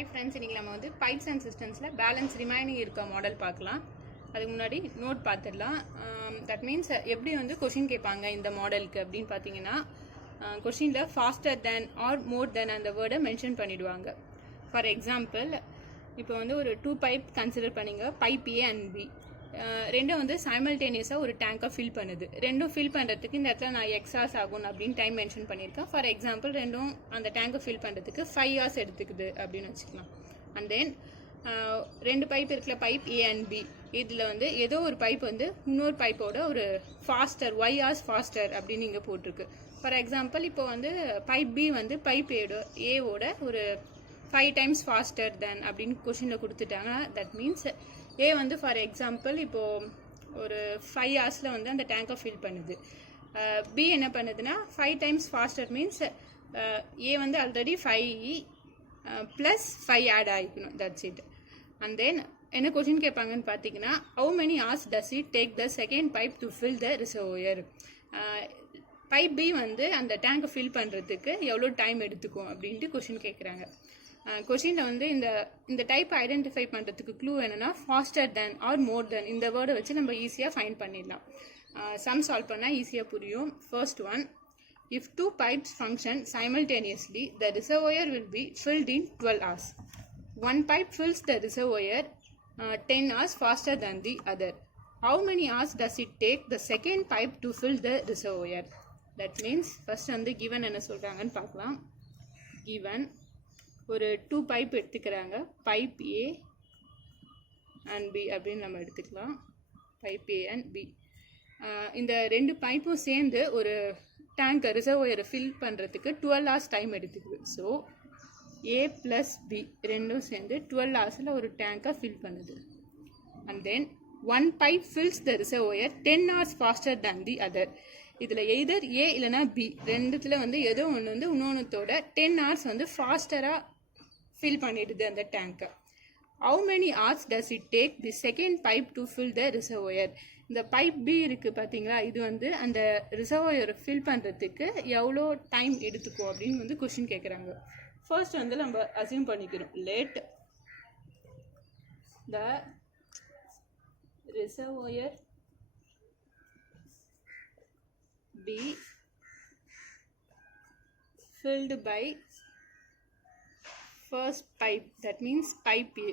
Hi friends, இன்னைக்கு நம்ம வந்து pipes and systems balance remaining இருக்க மாடல் பார்க்கலாம். அதுக்கு முன்னாடி நோட் பார்த்துடலாம். தட் மீன்ஸ் எப்படி வந்து கொஷின் கேட்பாங்க இந்த மாடலுக்கு அப்படின்னு பார்த்தீங்கன்னா கொஷினில் ஃபாஸ்டர் தேன் ஆர் மோர் தென் அந்த வேர்டை மென்ஷன் பண்ணிடுவாங்க. ஃபார் எக்ஸாம்பிள் இப்போ வந்து ஒரு 2 பைப் கன்சிடர் பண்ணிங்க, பைப் ஏ அண்ட் பி. ரெண்டும் வந்து சைமல்டேனியஸாக ஒரு டேங்கை ஃபில் பண்ணுது. ரெண்டும் ஃபில் பண்ணுறதுக்கு இந்த இடத்துல நான் எக்ஸ் ஹார்ஸ் ஆகும் அப்படின்னு டைம் மென்ஷன் பண்ணியிருக்கேன். ஃபார் எக்ஸாம்பிள் ரெண்டும் அந்த டேங்கை ஃபில் பண்ணுறதுக்கு 5 hours எடுத்துக்குது அப்படின்னு வச்சுக்கலாம். அண்ட் தென் 2 பைப் இருக்கிற பைப் ஏ அண்ட் பி, இதில் வந்து ஏதோ ஒரு பைப் வந்து இன்னொரு பைப்போட ஒரு ஃபாஸ்டர் y hours ஃபாஸ்டர் அப்படின்னு இங்கே போட்டிருக்கு. ஃபார் எக்ஸாம்பிள் இப்போ வந்து பைப் பி வந்து பைப் ஏவோட ஒரு 5 times ஃபாஸ்டர் தென் அப்படின்னு கொஷினில் கொடுத்துட்டாங்க. தட் மீன்ஸ் ஏ வந்து ஃபார் எக்ஸாம்பிள் இப்போது ஒரு 5 hours வந்து அந்த டேங்கை ஃபில் பண்ணுது. பி என்ன பண்ணுதுன்னா 5 times ஃபாஸ்டர் மீன்ஸ் ஏ வந்து ஆல்ரெடி 5 + 5 ஆட் ஆகிக்கணும். That's it. அண்ட் தென் என்ன கொஷின் கேட்பாங்கன்னு பார்த்தீங்கன்னா how many hours does it take the second pipe to fill the reservoir. Pipe B வந்து அந்த டேங்கை ஃபில் பண்ணுறதுக்கு எவ்வளோ டைம் எடுத்துக்கும் அப்படின்ட்டு கொஷின் கேட்குறாங்க. கொஷினில் வந்து இந்த டைப் ஐடென்டிஃபை பண்ணுறதுக்கு க்ளூ என்னென்னா ஃபாஸ்டர் தேன் ஆர் மோர் தென் இந்த வேர்டை வச்சு நம்ம ஈஸியாக ஃபைண்ட் பண்ணிடலாம். சம் சால்வ் பண்ணால் ஈஸியாக புரியும். First one, if 2 pipes function simultaneously, the reservoir will be filled in 12 hours. One pipe fills the reservoir 10 hours faster than the other. How many hours does it take the second pipe to fill the reservoir? That means first வந்து given என்ன சொல்கிறாங்கன்னு பார்க்கலாம். given ஒரு 2 pipe எடுத்துக்கிறாங்க, pipe A and B அப்படின்னு நம்ம எடுத்துக்கலாம். Pipe A and B, இந்த 2 பைப்பும் சேர்ந்து ஒரு டேங்க் ரிசர்வோயரை ஃபில் பண்ணுறதுக்கு 12 hours டைம் எடுத்துக்குது. ஸோ ஏ ப்ளஸ் பி ரெண்டும் சேர்ந்து 12 hours ஒரு டேங்கை ஃபில் பண்ணுது. And then one pipe fils the reservoir 10 hours pastor than the other. இதில் எய்தர் ஏ இல்லைனா பி ரெண்டுத்தில் வந்து ஏதோ ஒன்று வந்து இன்னொன்றுத்தோட 10 hours வந்து ஃபாஸ்டராக ஃபில் பண்ணிடுது அந்த டேங்கை. How many hours does it take the second pipe to fill the reservoir. இந்த பைப் பி இருக்குது பார்த்தீங்களா, இது வந்து அந்த ரிசர்வோயரை ஃபில் பண்ணுறதுக்கு எவ்வளோ டைம் எடுத்துக்கும் அப்படின்னு வந்து கொஷின் கேட்குறாங்க. ஃபர்ஸ்ட் வந்து நம்ம அசியூம் பண்ணிக்கிறோம், let the reservoir be filled by first pipe, that means pipe A.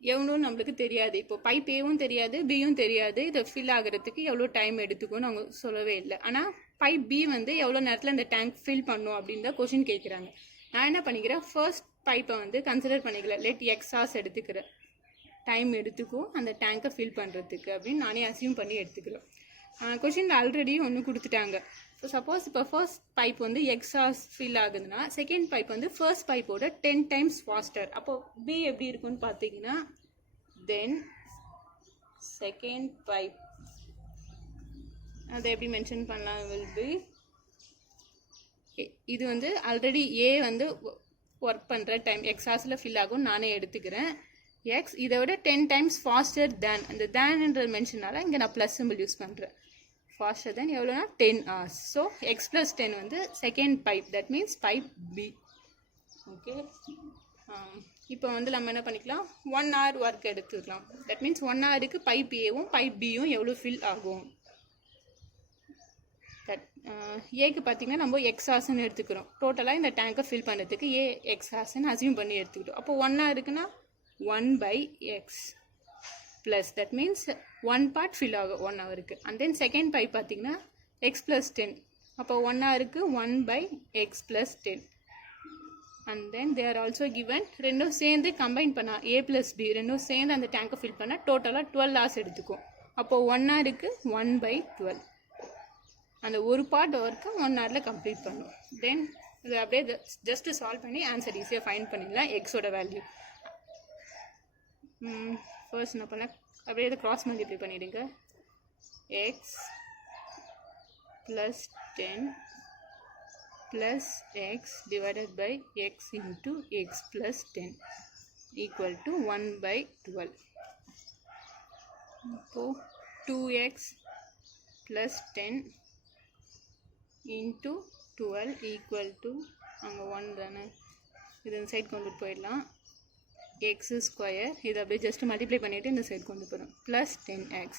எவ்வளோ நம்மளுக்கு தெரியாது. இப்போ பைப் ஏவும் தெரியாது, பியும் தெரியாது. இதை ஃபில் ஆகிறதுக்கு எவ்வளோ டைம் எடுத்துக்கும்னு அவங்க சொல்லவே இல்லை. ஆனால் பைப் பி வந்து எவ்வளோ நேரத்தில் இந்த டேங்க் ஃபில் பண்ணும் அப்படின்னு தான் கொஷின் கேட்குறாங்க. நான் என்ன பண்ணிக்கிறேன், ஃபர்ஸ்ட் பைப்பை வந்து கன்சிடர் பண்ணிக்கிறேன். லெட் எக்ஸ் ஹார்ஸ் எடுத்துக்கிறேன், டைம் எடுத்துக்கும் அந்த டேங்கை ஃபில் பண்ணுறதுக்கு அப்படின்னு நானே அசியூம் பண்ணி எடுத்துக்கிறேன். கொஷினில் ஆல்ரெடி ஒன்று கொடுத்துட்டாங்க. ஸோ சப்போஸ் இப்போ ஃபர்ஸ்ட் பைப் வந்து எக்ஸ் ஹார்ஸ் ஃபில் ஆகுதுன்னா செகண்ட் பைப் வந்து ஃபர்ஸ்ட் பைப்போட 10 times ஃபாஸ்டர். அப்போது பி எப்படி இருக்குன்னு பார்த்தீங்கன்னா தென் செகண்ட் பைப் அதை எப்படி மென்ஷன் பண்ணலாம், வில் பி, இது வந்து ஆல்ரெடி ஏ வந்து ஒர்க் பண்ணுற டைம் எக்ஸ் ஹார்ஸில் ஃபில் ஆகும் நானே எடுத்துக்கிறேன். எக்ஸ் இதை விட 10 times ஃபாஸ்டர் தேன், அந்த தேன்ன்ற மென்ஷனால இங்கே நான் ப்ளஸ் சிம்பிள் யூஸ் பண்ணுறேன். ஃபாஸ்டர் தென் எவ்வளோனா 10 hours. ஸோ எக்ஸ் ப்ளஸ் 10 வந்து second pipe, that means pipe B. Okay, இப்போ வந்து நம்ம என்ன பண்ணிக்கலாம், 1 hour ஒர்க் எடுத்துக்கலாம். தட் மீன்ஸ் 1 hourக்கு பைப் ஏவும் பைப் பியும் எவ்வளோ ஃபில் ஆகும். தட் ஏக்கு பார்த்தீங்கன்னா நம்ம எக்ஸ் ஹார்ஸ்ன்னு எடுத்துக்கிறோம். டோட்டலாக இந்த டேங்கை ஃபில் பண்ணுறதுக்கு ஏ எக்ஸ் ஹார்ஸ்ன்னு அசியூம் பண்ணி எடுத்துக்கிட்டோம். அப்போ 1 hourக்குன்னா 1/x plus, that means 1 part fill ஆகும் 1 hourக்கு. அண்ட் தென் செகண்ட் பைப் பார்த்தீங்கன்னா எக்ஸ் ப்ளஸ் 10, அப்போ 1 hourக்கு 1/x plus 10. And then they are also given. ரெண்டும் சேர்ந்து கம்பைன் பண்ணால் ஏ ப்ளஸ் பி ரெண்டும் சேர்ந்து அந்த டேங்கை ஃபில் பண்ணால் டோட்டலாக 12 hours எடுத்துக்கும். அப்போது 1 hourக்கு 1/12, அந்த ஒரு பார்ட் ஒர்க்கு 1 hourல கம்ப்ளீட் பண்ணும். தென் இது அப்படியே ஜஸ்ட்டு சால்வ் பண்ணி ஆன்சர் ஈஸியாக ஃபைண்ட் பண்ணிடலாம் எக்ஸோட வேல்யூ. ஃபர்ஸ்ட் என்ன பண்ண, அப்படியே இதை கிராஸ் மல்டிப்ளை பண்ணிவிடுங்க. X plus 10 plus x divided by x into x plus 10 equal to 1/12. இப்போது 2x plus 10 into 12 equal to அங்கே 1 தானே, இது இந்த சைடு கொண்டு போயிடலாம். எக்ஸ் ஸ்கொயர் இது அப்படியே ஜஸ்ட் மல்டிப்ளை பண்ணிவிட்டு இந்த சைடு கொண்டு போகிறோம். Plus 10x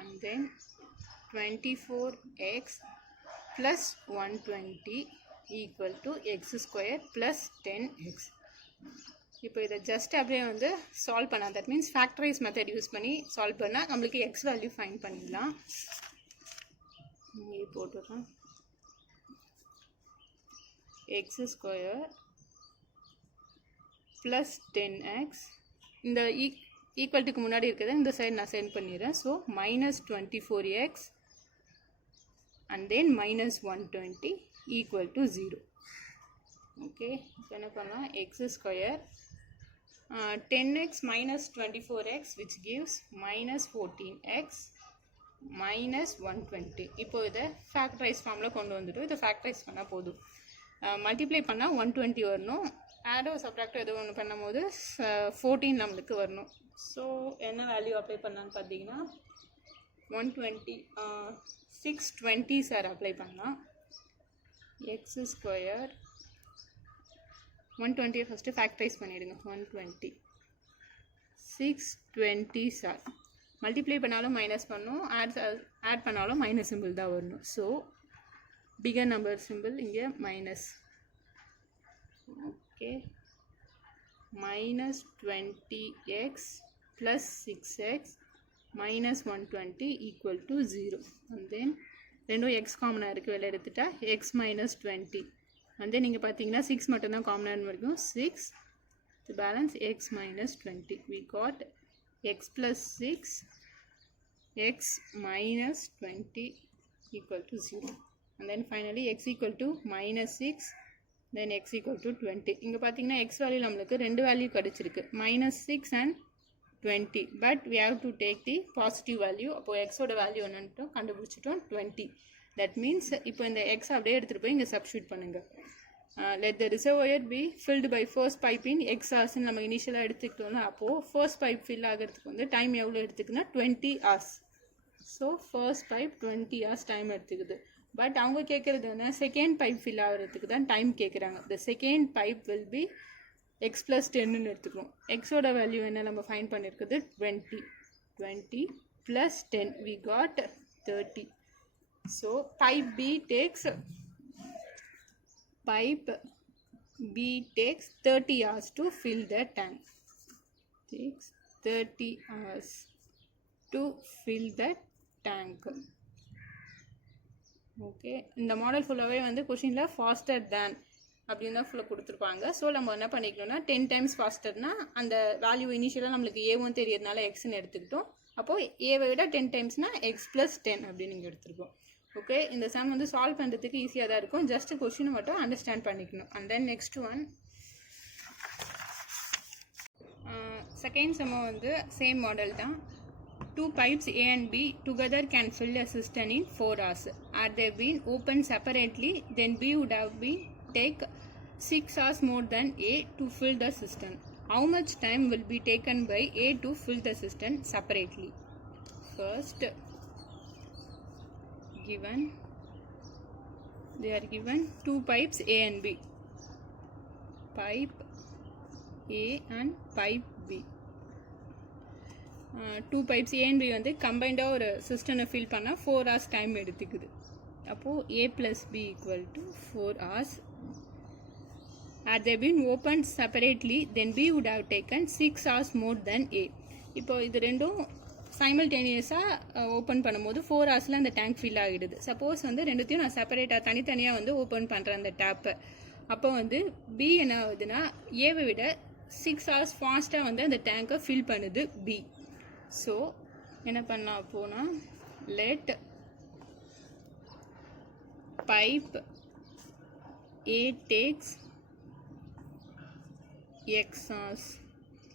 and then 24x plus 120 equal to X square plus 10x. இப்போ இதை ஜஸ்ட் அப்படியே வந்து சால்வ் பண்ணலாம். That means factorise method use பண்ணி சால்வ் பண்ணால் நம்மளுக்கு எக்ஸ் வேல்யூ ஃபைண்ட் பண்ணிடலாம். இங்கே போட்டுடுறோம். எக்ஸ் ஸ்கொயர் ப்ளஸ் 10x இந்த ஈக்குவல்ட்டுக்கு முன்னாடி இருக்கிறத இந்த சைடு நான் சென்ட் பண்ணிடுறேன். So minus 24x and then minus 120 equal to 0. Okay, இப்போ என்ன பண்ணலாம்? X square 10x minus 24x which gives minus 14x minus 120. இப்போ இதை ஃபேக்டரைஸ் ஃபார்மில் கொண்டு வந்துட்டோம். இதை ஃபேக்டரைஸ் பண்ணால் போதும். மல்டிப்ளை பண்ணால் 120 வரணும். ஆடோ சப்ராக்டோ எதோ ஒன்று பண்ணும் போது 14 நம்மளுக்கு வரணும். ஸோ என்ன வேல்யூ அப்ளை பண்ணலான்னு பார்த்தீங்கன்னா 120 620 சார் அப்ளை பண்ணலாம். எக்ஸ் ஸ்கொயர் 120 ஃபஸ்ட்டு ஃபேக்டரைஸ் பண்ணிவிடுங்க. 120 620 சார் மல்டிப்ளை பண்ணாலும் மைனஸ் பண்ணணும், ஆட் பண்ணாலும் மைனஸ் சிம்பிள் தான் வரணும். ஸோ பிகர் நம்பர் சிம்பிள் இங்கே minus. Okay, minus 20x plus 6x minus 120 equal to 0. And then ரெண்டும் x காமனாக இருக்குது, வெளில எடுத்துட்டா x minus 20. and then நீங்கள் பார்த்தீங்கன்னா 6 மட்டும்தான் காமனாக இருக்கும். 6 the balance x minus 20. we got x plus 6 x minus 20 equal to 0. and then finally x equal to minus 6 then x equal to 20. இங்கே பார்த்தீங்கன்னா x வேல்யூ நம்மளுக்கு ரெண்டு வேல்யூ கிடச்சிருக்கு, minus 6 and 20. but we have to take the positive value. அப்போ x ஓட value என்னன்ட்டு கண்டுபிடிச்சிட்டோம் 20. that means இப்போ இந்த x அப்படியே எடுத்துகிட்டு போய் இங்கே சப்ஸ்டியூட் பண்ணுங்கள். let the reservoir be filled by first pipe in x hours நம்ம இனிஷியலாக எடுத்துக்கிட்டோம்னா அப்போது ஃபர்ஸ்ட் பைப் ஃபில் ஆகிறதுக்கு வந்து டைம் எவ்வளோ எடுத்துக்குன்னா 20 hours. So first pipe 20 hours time எடுத்துக்குது. பட் அவங்க கேட்குறது என்ன, செகண்ட் பைப் ஃபில் ஆகிறதுக்கு தான் டைம் கேட்குறாங்க. The second pipe will be x plus 10ன்னு எடுத்துக்கிறோம். எக்ஸோட வேல்யூ என்ன நம்ம ஃபைண்ட் பண்ணியிருக்குது 20. 20 plus 10 we got 30. So pipe B takes 30 hours to fill the tank. Takes 30 hours to fill the tank. Okay, இந்த மாடல் ஃபுல்லாகவே வந்து கொஷினில் ஃபாஸ்டர் தேன் அப்படின்னு தான் ஃபுல்லாக கொடுத்துருப்பாங்க. ஸோ நம்ம என்ன பண்ணிக்கணும்னா 10 times ஃபாஸ்டர்னா அந்த வேல்யூ இனிஷியலாக நம்மளுக்கு ஏவும் தெரியறதுனால எக்ஸ்ன்னு எடுத்துக்கிட்டோம். அப்போது ஏவை விட 10 timesனா எக்ஸ் ப்ளஸ் 10 அப்படின்னு நீங்கள் எடுத்துருக்கோம். ஓகே, இந்த சம் வந்து சால்வ் பண்ணுறதுக்கு ஈஸியாக தான் இருக்கும். ஜஸ்ட் கொஷினை மட்டும் அண்டர்ஸ்டாண்ட் பண்ணிக்கணும். And then next one second செம்மோ வந்து சேம் மாடல் தான். Two pipes A and B together can fill a cistern in 4 hours. Had they been opened separately, then B would have been take 6 hours more than A to fill the cistern. How much time will be taken by A to fill the cistern separately? First, they are given two pipes A and B. Pipe A and pipe B. Two pipes A and B வந்து கம்பைண்டாக ஒரு சிஸ்டனை fill பண்ணால் 4 hours time எடுத்துக்குது. அப்போது A + B = 4 hours. Had they been opened separately, then B would have taken 6 hours more than A. இப்போ இது ரெண்டும் சைமல்டேனியஸாக open பண்ணும்போது 4 ஹவர்ஸில் அந்த டேங்க் ஃபில் ஆகிடுது. சப்போஸ் வந்து ரெண்டுத்தையும் நான் செப்பரேட்டாக தனித்தனியாக வந்து ஓப்பன் பண்ணுறேன் அந்த டேப்பை. அப்போ வந்து B என்ன ஆகுதுன்னா ஏவை விட 6 hours ஃபாஸ்ட்டாக வந்து அந்த டேங்கை ஃபில் பண்ணுது B. ஸோ என்ன பண்ணலாம் அப்போனா let pipe A takes X hours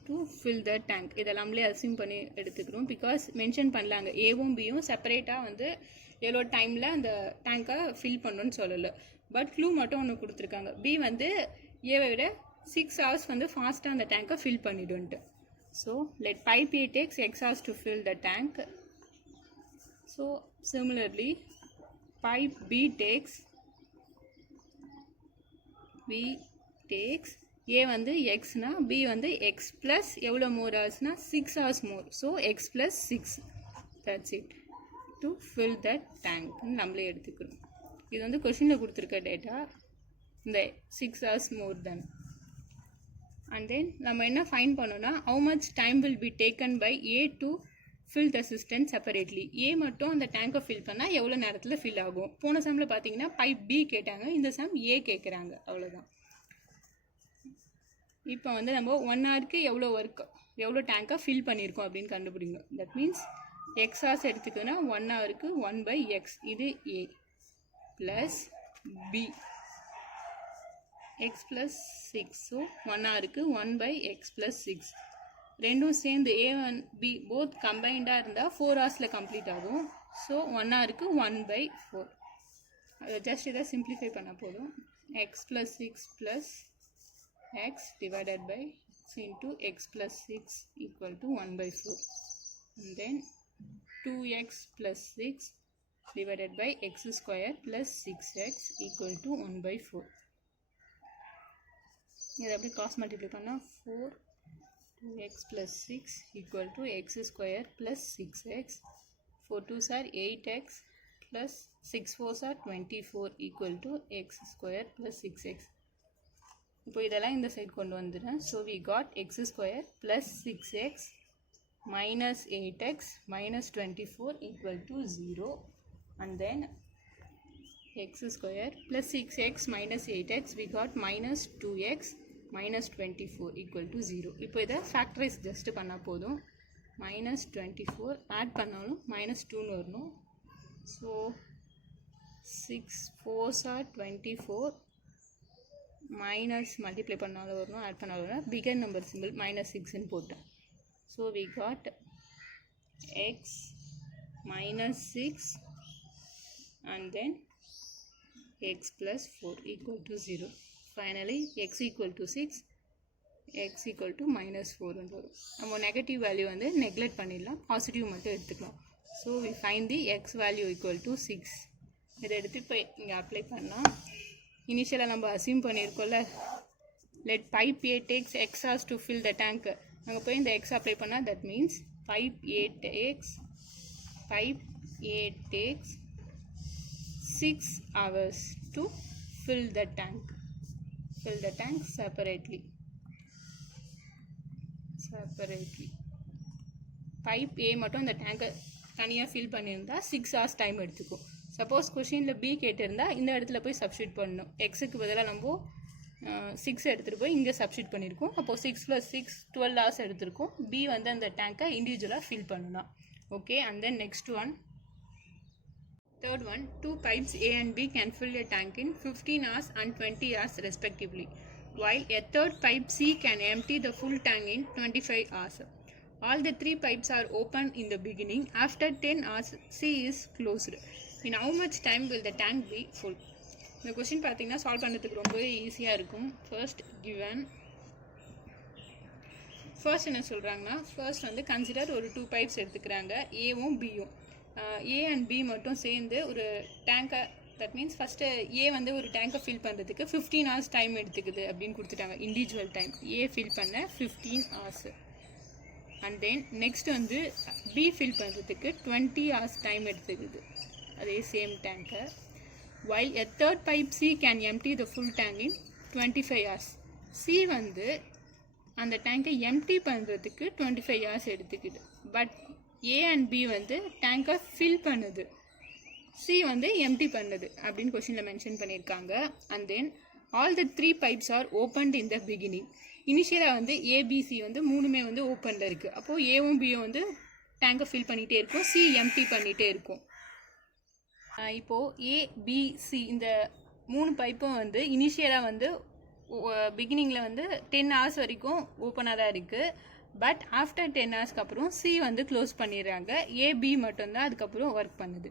to fill the tank. இதெல்லாம் நம்மளே அசியூம் பண்ணி எடுத்துக்கிறோம். பிகாஸ் மென்ஷன் பண்ணலாங்க ஏவும் பியும் செப்பரேட்டாக வந்து எவ்வளோ டைமில் அந்த டேங்கை ஃபில் பண்ணணும்னு சொல்லலை. பட் க்ளூ மட்டும் ஒன்று கொடுத்துருக்காங்க. B வந்து ஏவை விட 6 hours வந்து ஃபாஸ்ட்டாக அந்த டேங்கை fill பண்ணிடுன்ட்டு. So let pipe A takes X hours to fill the tank. So similarly pipe B takes takes A வந்து xனா B வந்து x plus எவ்வளோ more hoursனா 6 hours more. So x plus 6. That's it. To fill that tank நம்மளே எடுத்துக்கிறோம். இது வந்து கொஷினில் கொடுத்துருக்க data இந்த 6 hours more than. And then நம்ம என்ன ஃபைண்ட் பண்ணோம்னா how much time will be taken by A to fill the cistern separately. A மட்டும் அந்த டேங்கை ஃபில் பண்ணால் எவ்வளோ நேரத்தில் ஃபில் ஆகும். போன சம்மில் பார்த்தீங்கன்னா பைப் B கேட்டாங்க, இந்த சம் A கேட்குறாங்க, அவ்வளோதான். இப்போ வந்து நம்ம 1 ஹவருக்கு எவ்வளோ டேங்கை ஃபில் பண்ணியிருக்கோம் அப்படின்னு கண்டுபிடிங்க. தட் மீன்ஸ் எக்ஸ் ஹவர்ஸ் எடுத்துக்குன்னா 1 ஹவருக்கு 1/x, இது A plus B x plus 6. So 1 ஹவருக்கு 1/x plus 6. ரெண்டும் சேர்ந்து A1 B போத் கம்பைண்டாக இருந்தால் 4 ஹவர்ஸில் கம்ப்ளீட் ஆகும். ஸோ 1 ஹவருக்கு 1/4. ஜஸ்ட் இதை சிம்பிளிஃபை பண்ண போதும். x plus 6 plus x divided by x into x plus 6 equal to 1/4. And then 2x plus 6 divided by x square plus 6x equal to 1/4. இதை அப்படி cross multiply பண்ணால் 4 2x plus 6 equal to x square plus 6x. 4 2s are 8x plus 6 4s are 24 equal to x square plus 6x. இப்போ இதெல்லாம் இந்த side கொண்டு வந்துடுறேன். So we got x square plus 6x minus 8x minus 24 equal to 0. And then x square plus 6x minus 8x we got minus 2x minus 24 equal to 0. இப்போ இதை factorise just பண்ணால் போதும். minus 24 add பண்ணாலும் minus 2ன்னு வரணும். So 6 4s are 24 minus multiply பண்ணாலும் வரணும், add பண்ணாலும் வரணும். பிகர் நம்பர் சிம்பிள் minus 6ன்னு போட்டேன். So we got x minus 6 and then x plus 4 equal to 0. Finally x equal to 6, x equal to minus 4 வரும். நம்ம negative value வந்து neglect பண்ணிடலாம், positive மட்டும் எடுத்துக்கலாம். So we find the x value equal to 6. இதை எடுத்து இப்போ இங்கே அப்ளை பண்ணால் இனிஷியலாக நம்ம அசியூம் பண்ணியிருக்கோம்ல, let pipe A takes x hours to fill the tank. அங்கே போய் இந்த x அப்ளை பண்ணால் that means pipe A takes 6 hours to fill the tank separately. Pipe A மட்டும் இந்த டேங்கை தனியாக ஃபில் பண்ணியிருந்தா 6 hours டைம் எடுத்துக்கும். சப்போஸ் கொஷினில் B கேட்டிருந்தா இந்த இடத்துல போய் சப்ஸ்டியூட் பண்ணணும். எக்ஸுக்கு பதிலாக நம்ம 6 எடுத்துகிட்டு போய் இங்கே சப்ஸ்டியூட் பண்ணியிருக்கோம். அப்போது 6 + 6 12 hours எடுத்திருக்கோம். B வந்து அந்த டேங்கை இண்டிவிஜுவலாக ஃபில் பண்ணலாம். Okay, and then next one, third one, 2 pipes A and B can fill a tank in 15 hours and 20 hours respectively, while a third pipe C can empty the full tank in 25 hours. All the 3 pipes are open in the beginning. After 10 hours, C is closed. In how much time will the tank be full? இந்த question பார்த்தீங்கன்னா solve பண்ணுறதுக்கு ரொம்பவே ஈஸியாக இருக்கும். First என்ன சொல்கிறாங்கன்னா, first வந்து consider ஒரு 2 பைப்ஸ் எடுத்துக்கிறாங்க, ஏவும் பியும். ஏ அண்ட் பி மட்டும் சேர்ந்து ஒரு டேங்கை, தட் மீன்ஸ் ஃபஸ்ட்டு ஏ வந்து ஒரு டேங்கை ஃபில் பண்ணுறதுக்கு 15 hours டைம் எடுத்துக்குது அப்படின்னு கொடுத்துட்டாங்க. இண்டிவிஜுவல் டைம் ஏ ஃபில் பண்ண 15 hours. அண்ட் தென் நெக்ஸ்ட் வந்து பி ஃபில் பண்ணுறதுக்கு 20 hours டைம் எடுத்துக்குது, அதே சேம் டேங்கை. while a third pipe C can empty the full tank in 25 hours. C வந்து அந்த டேங்கை எம்டி பண்ணுறதுக்கு 25 hours எடுத்துக்குது. பட் A and B வந்து டேங்கை ஃபில் பண்ணுது, C வந்து எம்டி பண்ணுது அப்படின்னு கொஷினில் மென்ஷன் பண்ணியிருக்காங்க. And then all the 3 pipes are opened in the beginning. இனிஷியலாக வந்து ஏபிசி வந்து மூணுமே வந்து ஓப்பனில் இருக்குது. அப்போது ஏவும் பியும் வந்து டேங்கை ஃபில் பண்ணிகிட்டே இருக்கும், சி எம்டி பண்ணிகிட்டே இருக்கும். இப்போது ஏபிசி இந்த 3 பைப்பும் வந்து இனிஷியலாக வந்து பிகினிங்கில் வந்து 10 hours வரைக்கும் ஓப்பனாக தான் இருக்குது. பட் ஆஃப்டர் 10 hours அப்புறம் சி வந்து க்ளோஸ் பண்ணிடுறாங்க, ஏபி மட்டும்தான் அதுக்கப்புறம் ஒர்க் பண்ணுது.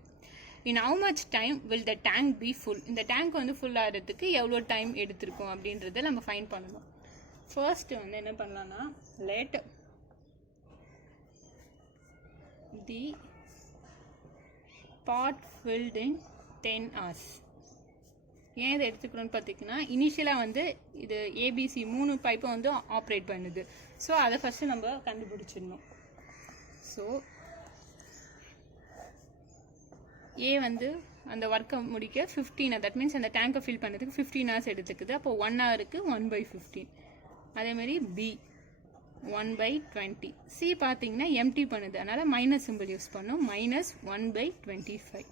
In how much time will the tank B full? இந்த டேங்க் வந்து ஃபுல் ஆகிறதுக்கு எவ்வளோ டைம் எடுத்திருக்கும் அப்படின்றத நம்ம ஃபைண்ட் பண்ணணும். ஃபர்ஸ்ட் வந்து என்ன பண்ணலான்னா, let the pot filled in 10 hours. ஏன் இதை எடுத்துக்கணும்னு பார்த்தீங்கன்னா இனிஷியலாக வந்து இது ஏபிசி 3 பைப்பை வந்து ஆப்ரேட் பண்ணுது. ஸோ அதை ஃபஸ்ட்டு நம்ம கண்டுபிடிச்சிடணும். ஸோ ஏ வந்து அந்த ஒர்க்கை முடிக்க 15 தட் மீன்ஸ் அந்த டேங்கை ஃபில் பண்ணுறதுக்கு 15 hours எடுத்துக்குது. அப்போ 1 hourக்கு 1/15. அதேமாதிரி பி 1/20. சி பார்த்தீங்கன்னா எம்டி பண்ணுது, அதனால் மைனஸ் சிம்பிள் யூஸ் பண்ணும், -1/25.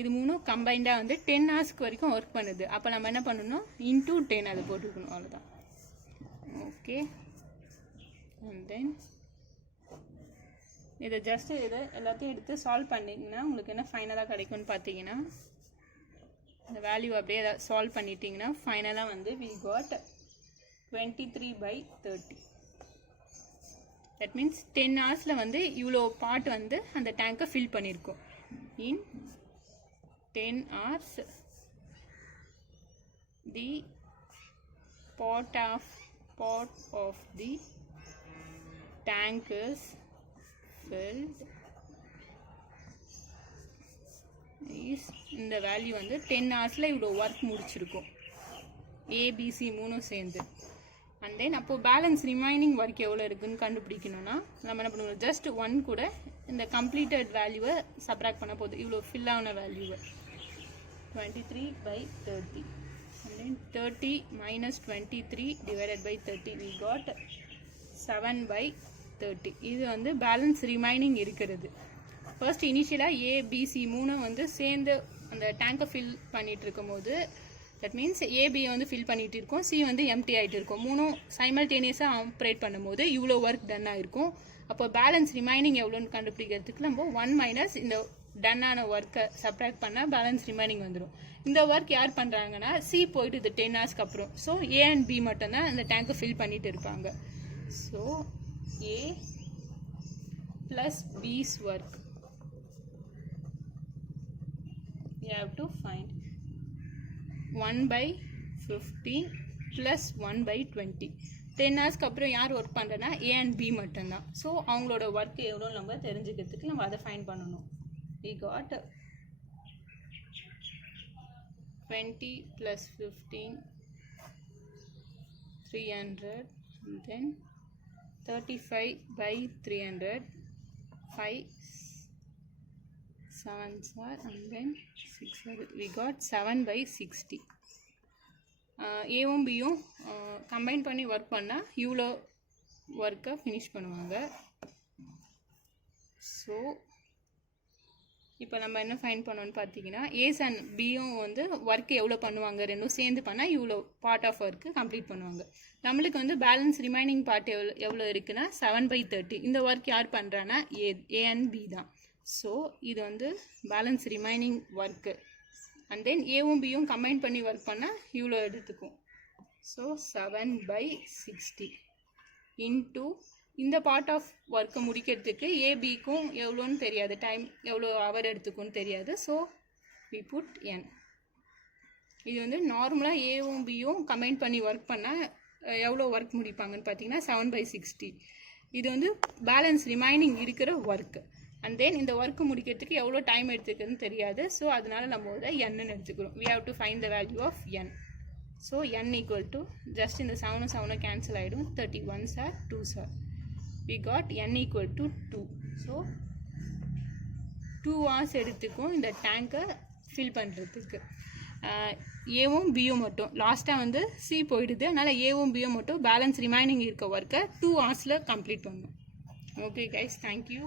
இது மூணும் கம்பைண்டாக வந்து 10 hours வரைக்கும் ஒர்க் பண்ணுது. அப்போ நம்ம என்ன பண்ணணும், இன்டூ 10 அதை போட்டுக்கணும், அவ்வளோதான். ஓகே, அண்ட் தென் இதை ஜஸ்ட்டு இதை எல்லாத்தையும் எடுத்து சால்வ் பண்ணிங்கன்னா உங்களுக்கு என்ன ஃபைனலாக கிடைக்கும்னு பார்த்தீங்கன்னா இந்த வேல்யூ அப்படியே சால்வ் பண்ணிட்டீங்கன்னா ஃபைனலாக வந்து we got 23/30. That means 10 hours வந்து இவ்வளோ பார்ட் வந்து அந்த டேங்கை ஃபில் பண்ணியிருக்கோம். இன் 10 hours the part of the tank is filled is இந்த வேல்யூ வந்து 10 hours இவ்வளோ ஒர்க் முடிச்சிருக்கோம், ஏபிசி 3 சேர்ந்து. அண்ட் தென் அப்போது பேலன்ஸ் ரிமைனிங் ஒர்க் எவ்வளோ இருக்குதுன்னு கண்டுபிடிக்கணும்னா நம்ம என்ன பண்ணுவோம், ஜஸ்ட் 1 கூட இந்த கம்ப்ளீட்டட் வேல்யூவை சப்ராக்ட் பண்ண போகுது, இவ்வளோ ஃபில் ஆன வேல்யூவை 23/30. and then 30 minus 23 divided by 30 we got 7/30. இது வந்து பேலன்ஸ் ரிமைனிங் இருக்கிறது. ஃபர்ஸ்ட் இனிஷியலாக ஏபிசி 3 வந்து சேர்ந்து அந்த டேங்கை ஃபில் பண்ணிட்டு இருக்கும் போது தட் மீன்ஸ் ஏபியை வந்து ஃபில் பண்ணிட்டு இருக்கோம், சி வந்து எம்டி ஆகிட்டு இருக்கும். 3 சைமல்டேனியஸாக ஆப்ரேட் பண்ணும்போது இவ்வளோ ஒர்க் டன் ஆகிருக்கும். அப்போ பேலன்ஸ் ரிமைனிங் எவ்வளோன்னு கண்டுபிடிக்கிறதுக்கு நம்ம 1 மைனஸ் இந்த டன்னான ஒர்க்கை சப்ராக்ட் பண்ணால் பேலன்ஸ் ரிமைனிங் வந்துடும். இந்த ஒர்க் யார் பண்ணுறாங்கன்னா சி போயிட்டு இது 10 hours அப்புறம். ஸோ ஏ அண்ட் பி மட்டும்தான் அந்த டேங்கை ஃபில் பண்ணிட்டு இருப்பாங்க. ஸோ ஏ ப்ளஸ் பிஸ் work you have to find 1/15 plus 1/20. 10 hours அப்புறம் யார் ஒர்க் பண்ணுறேன்னா ஏ அண்ட் பி மட்டும்தான். ஸோ அவங்களோட ஒர்க் எவ்வளோ நம்ம தெரிஞ்சுக்கிறதுக்கு நம்ம அதை ஃபைண்ட் பண்ணணும். we got 20 plus 15 300 and then 35/300 5 7s are and then 6 are. we got 7/60. ஏவும் பியும் கம்பைன் பண்ணி ஒர்க் பண்ணால் இவ்வளோ ஒர்க்கை ஃபினிஷ் பண்ணுவாங்க. ஸோ இப்போ நம்ம என்ன ஃபைன் பண்ணோன்னு பார்த்தீங்கன்னா ஏஸ் அண்ட் பியும் வந்து ஒர்க் எவ்வளோ பண்ணுவாங்க, ரெண்டும் சேர்ந்து பண்ணால் இவ்வளோ பார்ட் ஆஃப் ஒர்க்கு கம்ப்ளீட் பண்ணுவாங்க. நம்மளுக்கு வந்து பேலன்ஸ் ரிமைனிங் பார்ட் எவ்வளோ இருக்குன்னா 7/30. இந்த ஒர்க் யார் பண்ணுறான்னா ஏ அண்ட் பி தான். ஸோ இது வந்து balance remaining work. And then ஏவும் பியும் கம்பைன் பண்ணி ஒர்க் பண்ணால் இவ்வளோ எடுத்துக்கும். ஸோ 7/60 இன்டூ இந்த பார்ட் ஆஃப் ஒர்க்கை முடிக்கிறதுக்கு ஏபிக்கும் எவ்வளோன்னு தெரியாது, டைம் எவ்வளோ ஹவர் எடுத்துக்கும்னு தெரியாது. So we put n. இது வந்து நார்மலாக ஏவும் பியும் கம்பைன் பண்ணி ஒர்க் பண்ணால் எவ்வளோ ஒர்க் முடிப்பாங்கன்னு பார்த்தீங்கன்னா 7/60. இது வந்து பேலன்ஸ் ரிமைனிங் இருக்கிற ஒர்க்கு. அண்ட் தென் இந்த ஒர்க்கு முடிக்கிறதுக்கு எவ்வளோ டைம் எடுத்துக்குதுன்னு தெரியாது. ஸோ அதனால நம்ம வந்து n எடுத்துக்கிறோம். we have to find the value of n. So n equal to just இந்த 7 கேன்சல் ஆகிடும், 31s are 2s are. we got n equal to 2. So 2 hours எடுத்துக்கும் இந்த டேங்கை ஃபில் பண்ணுறதுக்கு. ஏவும் பியும் மட்டும் லாஸ்ட்டாக வந்து சி போயிடுது, அதனால் ஏவும் பியும் மட்டும் பேலன்ஸ் ரிமைனிங் இருக்க ஒர்க்கை 2 hours கம்ப்ளீட் பண்ணும். Okay guys, thank you.